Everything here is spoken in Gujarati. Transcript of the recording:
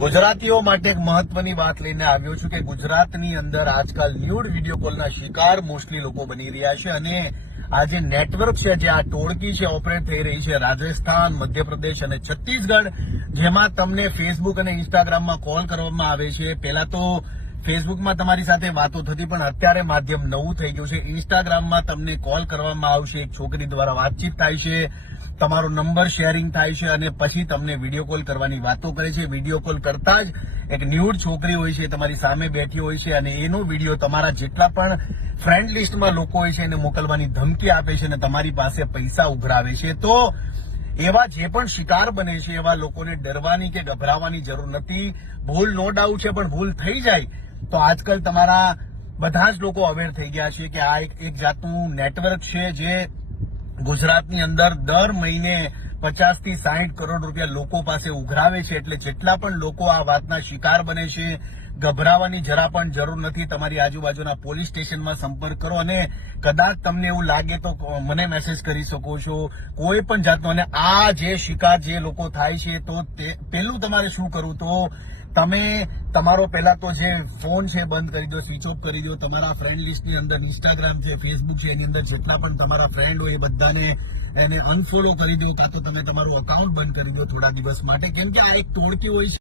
ગુજરાતીઓ માટે એક મહત્વની વાત લઈને આવ્યો છું કે ગુજરાતની અંદર આજકાલ ન્યૂડ વિડીયો કોલના શિકાર મોસ્ટલી લોકો બની રહ્યા છે અને આ જે નેટવર્ક છે, જે આ ટોળકી છે ઓપરેટ થઈ રહી છે રાજસ્થાન, મધ્યપ્રદેશ અને છત્તીસગઢ, જેમાં તમને ફેસબુક અને ઇન્સ્ટાગ્રામમાં કોલ કરવામાં આવે છે. પહેલા તો ફેસબુકમાં તમારી સાથે વાતો થતી, પણ અત્યારે માધ્યમ નવું થઈ ગયું છે. ઇન્સ્ટાગ્રામમાં તમને કોલ કરવામાં આવશે, એક છોકરી દ્વારા વાતચીત થાય છે, તમારો નંબર શેરિંગ થાય છે અને પછી તમને વિડીયો કોલ કરવાની વાતો કરે છે. વિડીયો કોલ કરતા જ એક ન્યૂડ છોકરી હોય છે, તમારી સામે બેઠી હોય છે અને એનો વિડીયો તમારા જેટલા પણ ફ્રેન્ડ લિસ્ટમાં લોકો હોય છે એને મોકલવાની ધમકી આપે છે અને તમારી પાસે પૈસા ઉઘરાવે છે. તો એવા જે પણ શિકાર બને છે એવા લોકોને ડરવાની કે ગભરાવાની જરૂર નથી. ભૂલ નો ડાઉટ છે, પણ ભૂલ થઈ જાય તો આજકાલ તમારા બધા જ લોકો અવેર થઈ ગયા છે કે આ એક જાતનું નેટવર્ક છે જે ગુજરાતની અંદર દર મહિને 50 થી 60 કરોડ રૂપિયા લોકો પાસે ઉઘરાવે છે. એટલે જેટલા પણ લોકો આ વાતના શિકાર બને છે, ગભરાવાની જરા પણ જરૂર નથી. તમારી આજુબાજુના પોલીસ સ્ટેશનમાં સંપર્ક કરો અને કદાચ તમને એવું લાગે તો મને મેસેજ કરી શકો છો. કોઈ પણ જાતનો અને આ જે શિકાર જે લોકો થાય છે તો પેલું તમારે શું કરવું, તો તમે તમારો પહેલા તો જે ફોન છે બંધ કરી દો, સ્વિચ ઓફ કરી દો. તમારા ફ્રેન્ડ લિસ્ટની અંદર ઇન્સ્ટાગ્રામ છે, ફેસબુક છે, એની અંદર જેટલા પણ તમારા ફ્રેન્ડ હોય એ બધાને એને અનફોલો કરી દો, કાં તો તમે તમારું અકાઉન્ટ બંધ કરી દો થોડા દિવસ માટે. કેમ કે આ એક ટોળકી હોય છે.